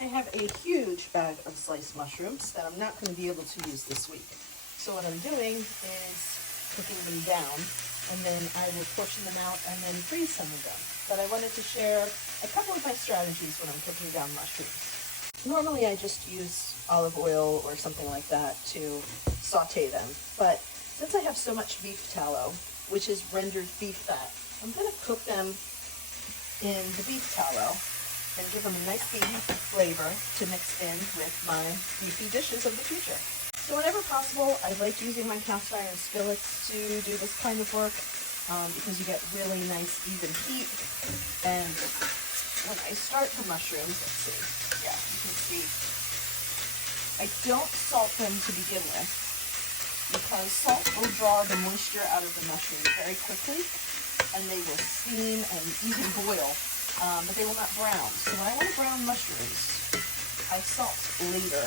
I have a huge bag of sliced mushrooms that I'm not going to be able to use this week. So what I'm doing is cooking them down, and then I will portion them out and then freeze some of them. But I wanted to share a couple of my strategies when I'm cooking down mushrooms. Normally I just use olive oil or something like that to saute them, but since I have so much beef tallow, which is rendered beef fat, I'm going to cook them in the beef tallow and give them a nice beefy flavor to mix in with my beefy dishes of the future. So whenever possible, I like using my cast iron skillets to do this kind of work because you get really nice even heat. And when I start the mushrooms, let's see, yeah, you can see, I don't salt them to begin with because salt will draw the moisture out of the mushrooms very quickly, and they will steam and even boil. But they will not brown. So when I want to brown mushrooms, I salt later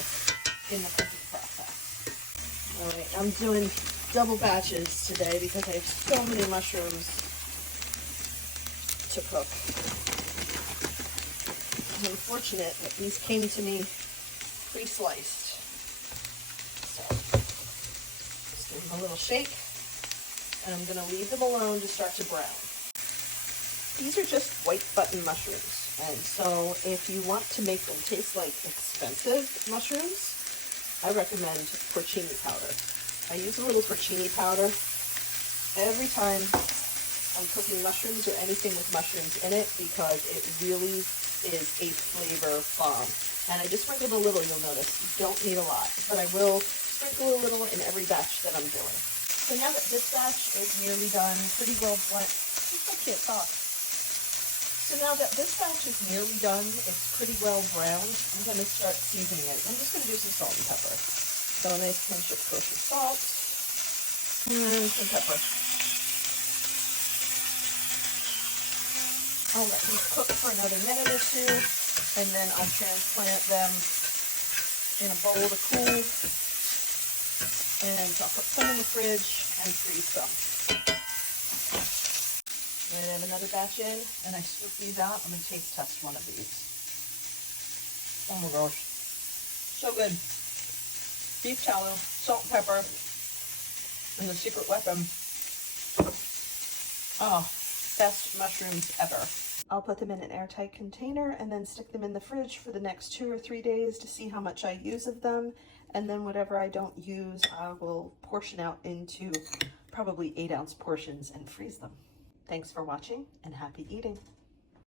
in the cooking process. All right, I'm doing double batches today because I have so many mushrooms to cook. I'm fortunate that these came to me pre-sliced. So just give them a little shake, and I'm going to leave them alone to start to brown. These are just white button mushrooms, and so if you want to make them taste like expensive mushrooms, I recommend porcini powder. I use a little porcini powder every time I'm cooking mushrooms or anything with mushrooms in it because it really is a flavor bomb. And I just sprinkled a little, you'll notice. You don't need a lot, but I will sprinkle a little in every batch that I'm doing. So now that this batch is nearly done, pretty well blended. I can't talk. So now that this batch is nearly done, it's pretty well browned, I'm going to start seasoning it. I'm just going to do some salt and pepper. So a nice pinch of kosher salt and some pepper. I'll let these cook for another minute or two, and then I'll transplant them in a bowl to cool, and I'll put some in the fridge and freeze some. And I have another batch in, and I scoop these out. I'm going to taste test one of these. Oh my gosh. So good. Beef tallow, salt and pepper, and the secret weapon. Oh, best mushrooms ever. I'll put them in an airtight container and then stick them in the fridge for the next 2 or 3 days to see how much I use of them. And then whatever I don't use, I will portion out into probably 8-ounce portions and freeze them. Thanks for watching, and happy eating.